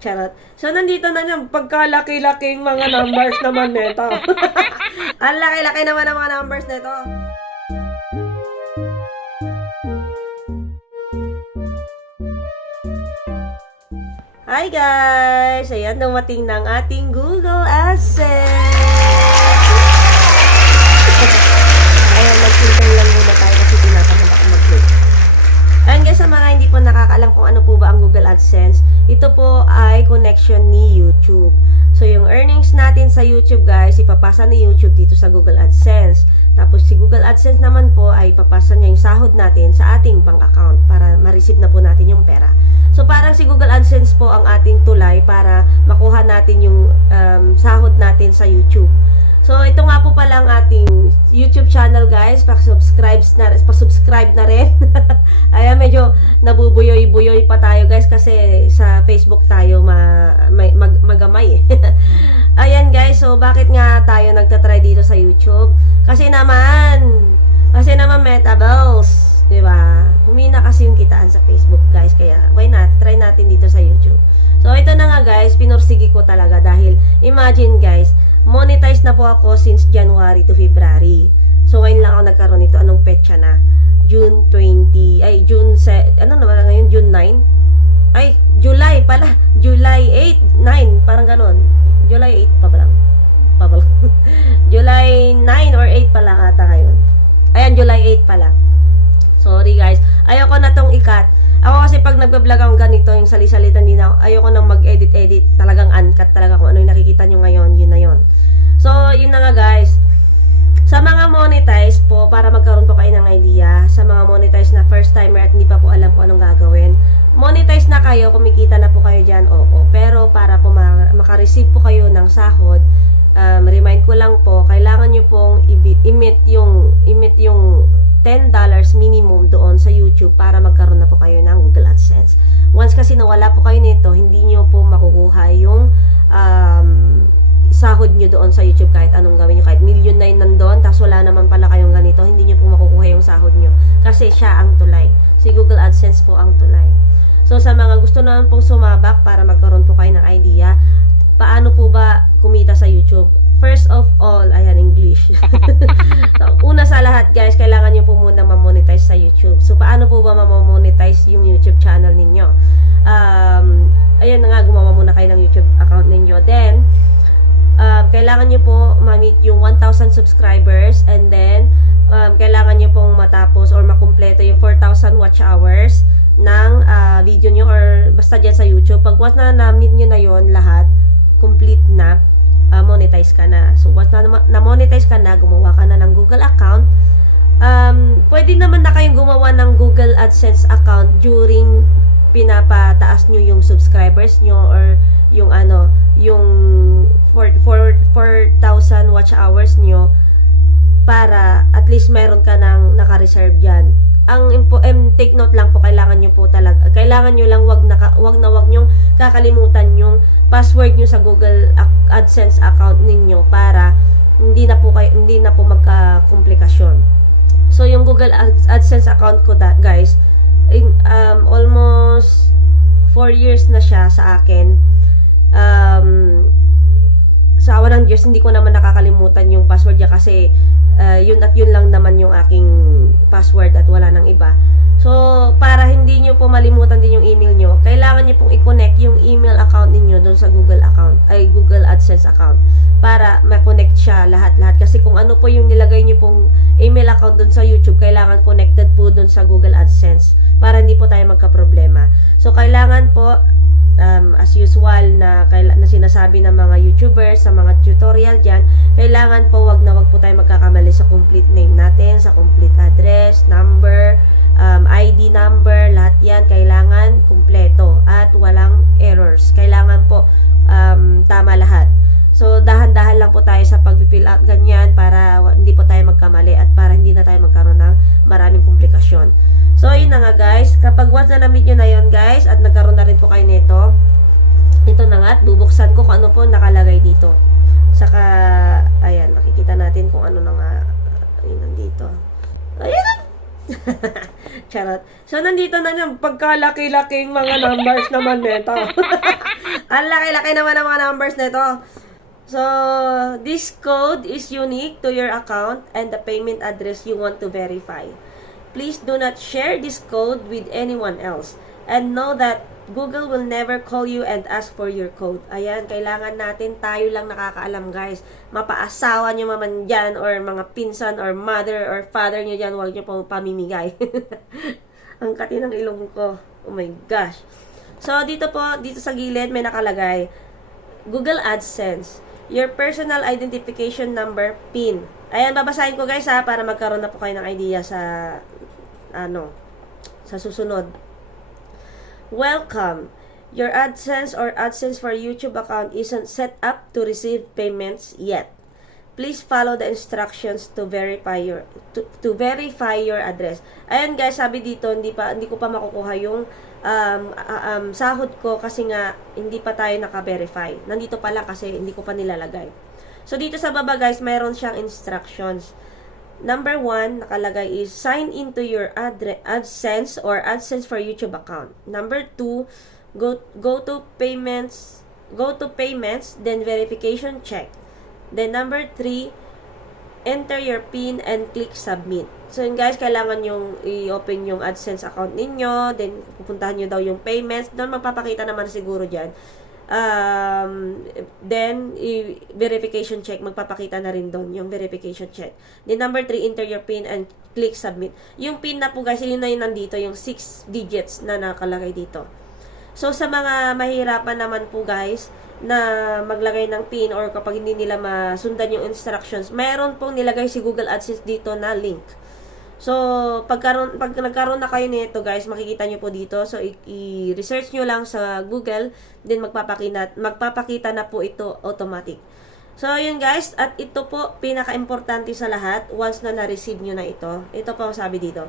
Charot. So, nandito na yung pagkalaki-laking mga numbers naman nito. Ang laki-laki naman ng mga numbers nito. Hi guys! Ayan, dumating ng ating Google AdSense! Ayan, mag-filter lang muna tayo kasi tinatamad ako mag-click. Ayan guys, sa mga hindi po nakakaalam kung ano po ba ang Google AdSense, ito po ay connection ni YouTube. So, yung earnings natin sa YouTube guys, ipapasa ni YouTube dito sa Google AdSense. Tapos, si Google AdSense naman po ay ipapasa niya yung sahod natin sa ating bank account para ma-receive na po natin yung pera. So, parang si Google AdSense po ang ating tulay para makuha natin yung sahod natin sa YouTube. So, ito nga po pala ang ating YouTube channel, guys. Pa-subscribe na rin. Ayan, medyo nabubuyoy-buyoy pa tayo, guys, kasi sa Facebook tayo magamay. Ayan, guys. So, bakit nga tayo nagtatry dito sa YouTube? Kasi naman metables, 'di ba? Humina kasi yung kitaan sa Facebook, guys. Kaya, why not? Try natin dito sa YouTube. So, ito na nga, guys. Pinursigi ko talaga dahil, imagine, guys, monetize na po ako since January to February. So, ngayon lang ako nagkaroon nito. Anong petsa na? June 20, ano naman ngayon? June 9? Ay, July pala. July 8, 9, parang ganon. July 8 pa lang. July 9 or 8 pa lang ata ngayon. Ayan, July 8 pala. Sorry guys. Ayoko na tong ikat. Ako kasi pag nagbablog ako ganito, yung sali-salita, ayoko nang mag-edit-edit. Talagang uncut talaga kung ano yung nakikita nyo ngayon, yun na yun. So, yun na nga guys. Sa mga monetize po, para magkaroon po kayo ng idea, sa mga monetize na first timer at hindi pa po alam kung anong gagawin, monetize na kayo, kumikita na po kayo dyan, oo. Pero para po makareceive po kayo ng sahod, remind ko lang po, kailangan nyo pong emit yung $10 minimum doon sa YouTube para magkaroon na po kayo ng Google AdSense. Once kasi nawala po kayo nito, hindi nyo po makukuha yung sahod nyo doon sa YouTube kahit anong gawin nyo. Kahit $1,900,000 nandun, tapos wala naman pala kayong ganito, hindi nyo po makukuha yung sahod nyo. Kasi siya ang tulay. Si Google AdSense po ang tulay. So, sa mga gusto naman pong sumabak para magkaroon po kayo ng idea, paano po ba kumita sa YouTube? First of all, ayan, English. So, una sa lahat, guys, kailangan nyo po muna ma-monetize sa YouTube. So, paano po ba ma-monetize yung YouTube channel ninyo? Ayan na nga, gumawa muna kayo ng YouTube account ninyo. Then, kailangan nyo po ma-meet yung 1,000 subscribers and then, kailangan nyo pong matapos or makumpleto yung 4,000 watch hours ng video nyo or basta dyan sa YouTube. Pag once na na-meet nyo na yon lahat, complete na, monetize ka na. So, once na monetize ka na, gumawa ka na ng Google account. Pwede naman na kayong gumawa ng Google AdSense account during pinapataas nyo yung subscribers nyo or yung yung 4,000 watch hours nyo para at least meron ka ng naka-reserve dyan. Take note lang po, kailangan nyo lang wag nyong kakalimutan yung password nyo sa Google AdSense account ninyo para hindi na po magka-komplikasyon. So, yung Google AdSense account ko guys, almost 4 years na siya sa akin. Sa awa ng Diyos, hindi ko naman nakakalimutan yung password niya kasi yun at yun lang naman yung aking password at wala nang iba. So, para hindi nyo po malimutan din yung email nyo, kailangan nyo pong i-connect yung email account ninyo doon sa Google AdSense account para ma-connect siya lahat-lahat. Kasi kung ano po yung nilagay nyo pong email account doon sa YouTube, kailangan connected po doon sa Google AdSense para hindi po tayo magka-problema. So, kailangan po as usual na sinasabi ng mga YouTubers sa mga tutorial dyan, kailangan po wag po tayo magkakamali sa complete name natin, sa complete address, number, ID number, lahat yan kailangan kumpleto at walang errors. Kailangan po tama lahat. So, dahan-dahan lang po tayo sa pag-fill out ganyan para hindi po tayo magkamali at para hindi na tayo magkaroon ng maraming komplikasyon. So, yun na nga guys. Kapag once na na-meet nyo na yun guys at nagkaroon na rin po kayo nito, ito na nga at bubuksan ko kung ano po nakalagay dito. Saka, ayan, makikita natin kung ano na nga nandito. Ayan! Charot. So, nandito na yung pagkalaki-laking mga numbers naman nito. Ang laki-laki naman ng mga numbers nito. So, this code is unique to your account and the payment address you want to verify. Please do not share this code with anyone else. And know that Google will never call you and ask for your code. Ayan, kailangan natin, tayo lang nakakaalam guys. Mapaasawa nyo man dyan, or mga pinsan, or mother, or father nyo dyan, huwag nyo pong pamimigay. Ang kati ng ilong ko. Oh my gosh. So, dito po, dito sa gilid, may nakalagay, Google AdSense. Your personal identification number, PIN. Ayan, babasahin ko guys ha, para magkaroon na po kayo ng idea sa, sa susunod. Welcome. Your AdSense or AdSense for YouTube account isn't set up to receive payments yet. Please follow the instructions to verify your address. Ayan guys, sabi dito hindi ko pa makukuha yung sahod ko kasi nga hindi pa tayo naka-verify. Nandito pala kasi hindi ko pa nilalagay. So dito sa baba guys, mayroon siyang instructions. Number 1, nakalagay is sign into your AdSense or AdSense for YouTube account. Number 2, go to payments, then verification check. Then number 3, enter your PIN and click submit. So yun guys, kailangan yung i-open yung AdSense account ninyo, then pupuntahan nyo daw yung payments, doon magpapakita naman siguro dyan. Then verification check, magpapakita na rin doon yung verification check. Then number 3, enter your PIN and click submit. Yung PIN na po guys, yun na yun nandito, yung 6 digits na nakalagay dito. So sa mga mahirapan naman po guys na maglagay ng PIN, or kapag hindi nila masundan yung instructions, mayroon pong nilagay si Google AdSense dito na link. So, pag nagkaroon na kayo nito guys, makikita nyo po dito. So, i-research nyo lang sa Google, then magpapakita na po ito automatic. So, yun guys, at ito po, pinaka-importante sa lahat, once na na-receive nyo na ito po ang sabi dito.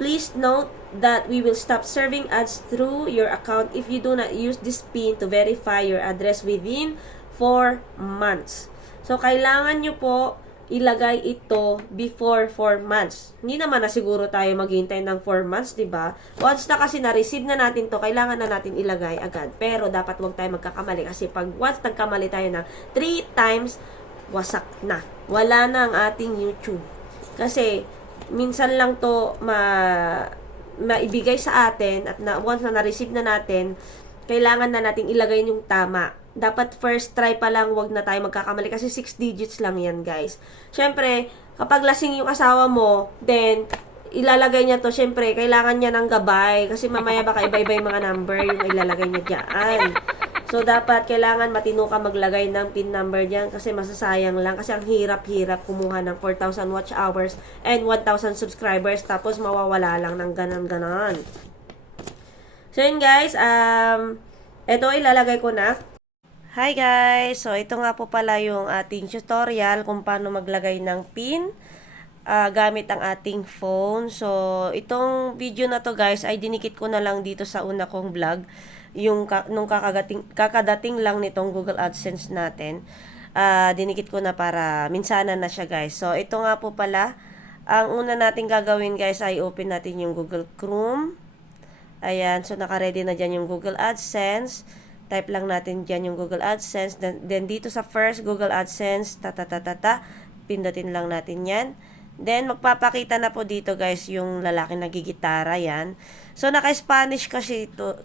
Please note that we will stop serving ads through your account if you do not use this PIN to verify your address within 4 months. So, kailangan nyo po ilagay ito before 4 months. Hindi naman na siguro tayo maghihintay ng 4 months, diba? Once na kasi na-receive na natin to, kailangan na natin ilagay agad. Pero dapat huwag tayo magkakamali kasi pag once nagkamali tayo ng 3 times, wasak na. Wala na ang ating YouTube. Kasi minsan lang to maibigay sa atin, at once na na-receive na natin, kailangan na natin ilagay yung tama. Dapat first try pa lang, wag na tayo magkakamali kasi 6 digits lang yan guys. Syempre, kapag lasing yung asawa mo, then ilalagay niya to, syempre, kailangan niya ng gabay kasi mamaya baka iba-iba yung mga number yung ilalagay niya dyan. So, dapat kailangan matino ka maglagay ng PIN number dyan kasi masasayang lang kasi ang hirap-hirap kumuha ng 4,000 watch hours and 1,000 subscribers tapos mawawala lang ng ganan-ganan. So, yun guys, ito ilalagay ko na. Hi guys! So, ito nga po pala yung ating tutorial kung paano maglagay ng PIN gamit ang ating phone. So, itong video na to guys ay dinikit ko na lang dito sa una kong vlog. Nung kakadating lang nitong Google AdSense natin. Dinikit ko na para minsanan na siya guys. So, ito nga po pala. Ang una natin gagawin guys ay open natin yung Google Chrome. Ayan. So, naka-ready na dyan yung Google AdSense. Type lang natin dyan yung Google AdSense. Then dito sa first Google AdSense, pindutin lang natin yan. Then, magpapakita na po dito guys yung lalaki nagigitara yan. So, naka-Spanish kasi ito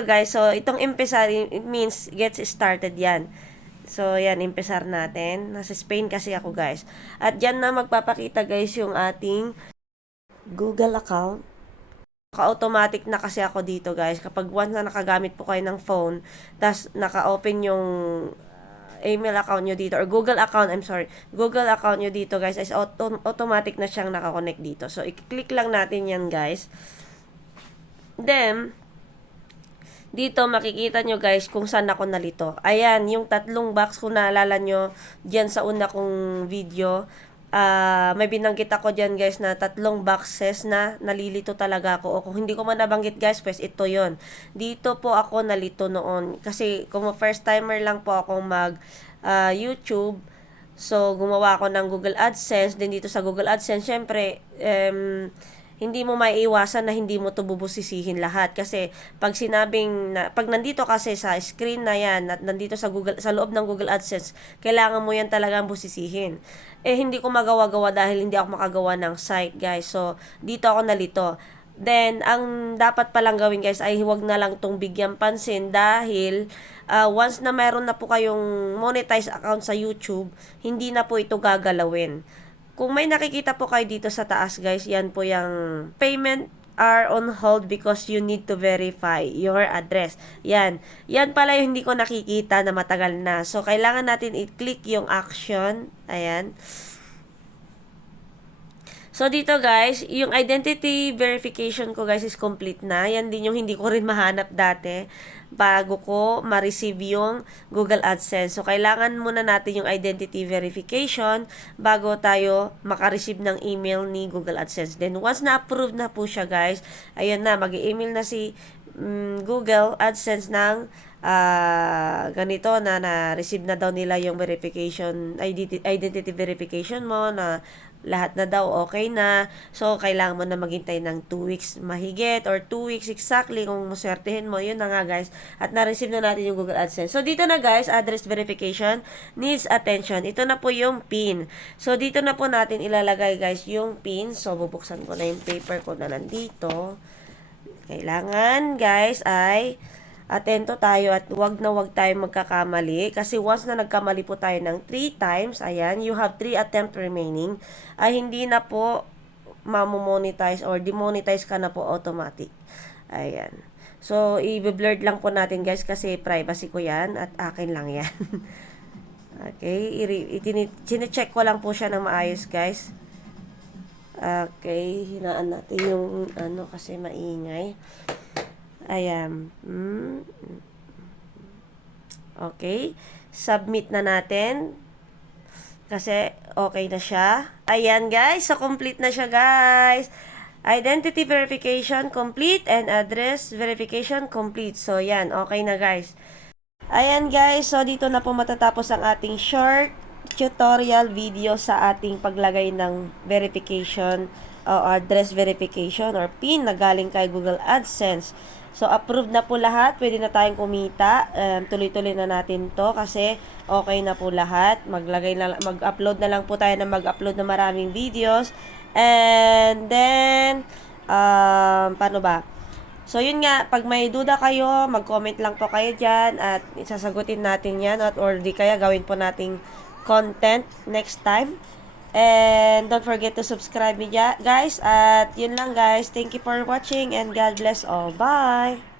guys. So, itong empezar, it means gets started yan. So, yan, empezar natin. Nasa Spain kasi ako guys. At dyan na magpapakita guys yung ating Google account. Naka-automatic na kasi ako dito guys. Kapag once na nakagamit po kayo ng phone, tas naka-open yung email account nyo dito, or Google account nyo dito guys, is automatic na siyang nakakonect dito. So, i-click lang natin yan guys. Then, dito makikita nyo guys kung saan ako nalito. Ayan, yung 3 box kung naalala nyo dyan sa una kong video. May binanggit ako dyan guys na 3 boxes na nalilito talaga ako. O kung hindi ko man nabanggit guys, pues ito yon. Dito po ako nalito noon. Kasi kung first timer lang po ako mag YouTube, so gumawa ako ng Google AdSense. Then dito sa Google AdSense, syempre, hindi mo maiiwasan na hindi mo to bubusisihin lahat. Kasi pag nandito kasi sa screen na yan, at nandito sa loob ng Google AdSense, kailangan mo yan talagang busisihin. Hindi ko magawa-gawa dahil hindi ako makagawa ng site, guys. So, dito ako nalito. Then, ang dapat palang gawin, guys, ay huwag na lang tong bigyan pansin dahil once na meron na po kayong monetized account sa YouTube, hindi na po ito gagalawin. Kung may nakikita po kayo dito sa taas, guys, yan po yung payment are on hold because you need to verify your address. Yan. Yan pala yung hindi ko nakikita na matagal na. So, kailangan natin i-click yung action. Ayan. So, dito guys, yung identity verification ko guys is complete na. Yan din yung hindi ko rin mahanap dati bago ko ma-receive yung Google AdSense. So, kailangan muna natin yung identity verification bago tayo maka-receive ng email ni Google AdSense. Then, once na-approve na po siya guys, ayun na, mag-email na si Google AdSense ng ganito na-receive na daw nila yung verification, identity verification mo na lahat na daw okay na. So, kailangan mo na maghintay ng 2 weeks mahigit or 2 weeks exactly kung maswertehin mo. Yun na nga guys. At na-receive na natin yung Google AdSense. So, dito na guys, address verification needs attention. Ito na po yung PIN. So, dito na po natin ilalagay guys yung PIN. So, bubuksan ko na yung paper ko na nandito. Kailangan guys ay atento tayo at wag tayong magkakamali. Kasi once na nagkamali po tayo ng 3 times, ayan, you have 3 attempt remaining, ay hindi na po mamomonetize or demonetize ka na po automatic. Ayan. So, i-blurred lang po natin guys kasi privacy ko yan at akin lang yan. Okay. Chine-check ko lang po siya ng maayos guys. Okay. Hinaan natin yung kasi maingay. Ayan. Okay. Submit na natin. Kasi okay na siya. Ayan guys. So, complete na siya guys. Identity verification complete and address verification complete. So, yan. Okay na guys. Ayan guys. So, dito na po matatapos ang ating short tutorial video sa ating paglagay ng verification o address verification or PIN na galing kay Google AdSense. So, approved na po lahat. Pwede na tayong kumita. Tuloy-tuloy na natin to kasi okay na po lahat. Mag-upload na lang po tayo na mag-upload na maraming videos. And then, paano ba? So, yun nga. Pag may duda kayo, mag-comment lang po kayo dyan at isasagutin natin yan or di kaya gawin po nating content next time. And don't forget to subscribe me guys. At yun lang guys. Thank you for watching and God bless all. Bye!